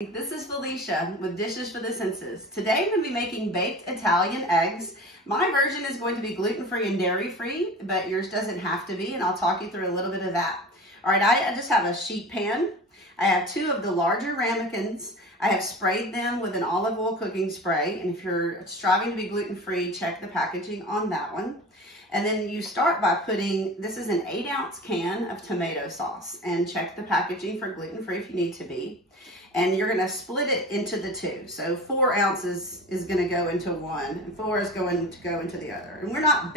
This is Felicia with Dishes for the Senses. Today I'm going to be making baked Italian eggs. My version is going to be gluten-free and dairy-free, but yours doesn't have to be, and I'll talk you through a little bit of that. All right, I just have a sheet pan. I have 2 of the larger ramekins. I have sprayed them with an olive oil cooking spray, and if you're striving to be gluten-free, check the packaging on that one. And then you start by putting, this is an 8-ounce can of tomato sauce, and check the packaging for gluten-free if you need to be. And you're going to split it into the 2. So 4 ounces is going to go into one, and 4 is going to go into the other. And we're not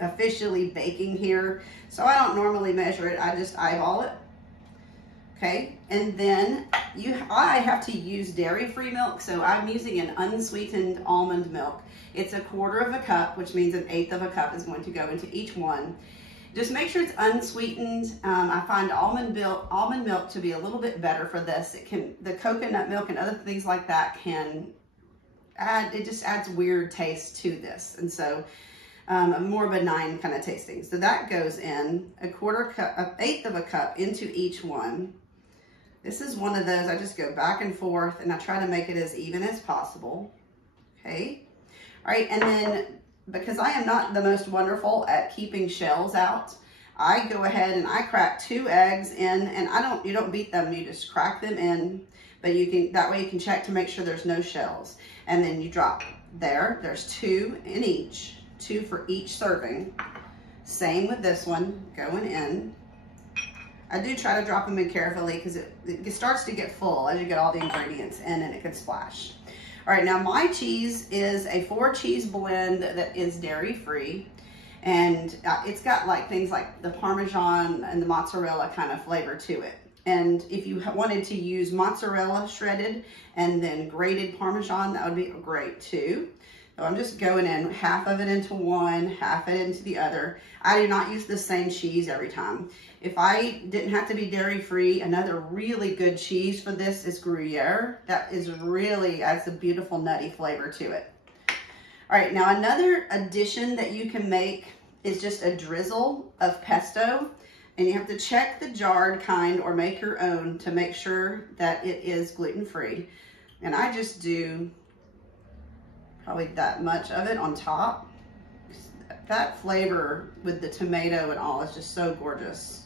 officially baking here, so I don't normally measure it. I just eyeball it. Okay, and then I have to use dairy-free milk, so I'm using an unsweetened almond milk. It's 1/4 cup, which means 1/8 of a cup is going to go into each one. Just make sure it's unsweetened. I find almond milk to be a little bit better for this. The coconut milk and other things like that it just adds weird taste to this. And so a more benign kind of tasting. So that goes in 1/4 cup, 1/8 of a cup into each one. This is one of those, I just go back and forth and I try to make it as even as possible. Okay. All right, and then because I am not the most wonderful at keeping shells out, I go ahead and I crack 2 eggs in, and you don't beat them, you just crack them in, but that way you can check to make sure there's no shells. And then you drop there's 2 in each, 2 for each serving. Same with this one going in. I do try to drop them in carefully because it starts to get full as you get all the ingredients in and it can splash. All right, now my cheese is a 4-cheese blend that is dairy-free, and it's got like things like the Parmesan and the mozzarella kind of flavor to it. And if you wanted to use mozzarella shredded and then grated Parmesan, that would be great too. So I'm just going in half of it into one, half it into the other. I do not use the same cheese every time. If I didn't have to be dairy-free, another really good cheese for this is Gruyere. That adds a beautiful nutty flavor to it. All right, now another addition that you can make is just a drizzle of pesto. And you have to check the jarred kind or make your own to make sure that it is gluten-free. And I just do probably that much of it on top. That flavor with the tomato and all is just so gorgeous.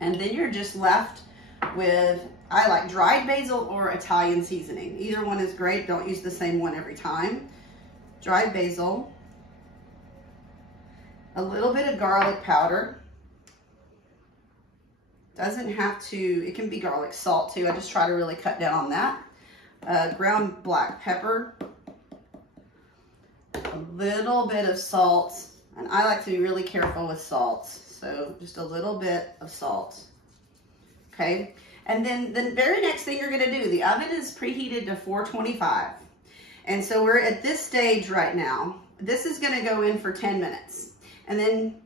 And then you're just left with, I like dried basil or Italian seasoning. Either one is great. Don't use the same one every time. Dried basil, a little bit of garlic powder. Doesn't have to, it can be garlic salt too. I just try to really cut down on that. Ground black pepper, a little bit of salt, and I like to be really careful with salt, so just a little bit of salt. Okay, and then the very next thing you're going to do, the oven is preheated to 425, and so we're at this stage right now. This is going to go in for 10 minutes, and then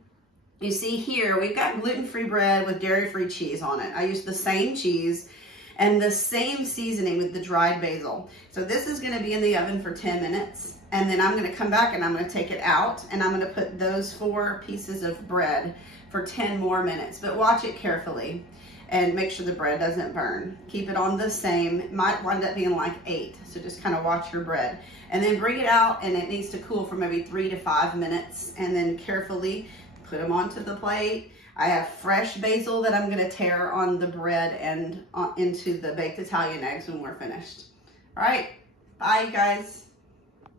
you see here we've got gluten-free bread with dairy-free cheese on it. I use the same cheese and the same seasoning with the dried basil. So this is going to be in the oven for 10 minutes. And then I'm going to come back and I'm going to take it out and I'm going to put those 4 pieces of bread for 10 more minutes. But watch it carefully and make sure the bread doesn't burn. Keep it on the same. It might wind up being like 8. So just kind of watch your bread. And then bring it out and it needs to cool for maybe 3 to 5 minutes. And then carefully put them onto the plate. I have fresh basil that I'm going to tear on the bread and into the baked Italian eggs when we're finished. All right, bye guys.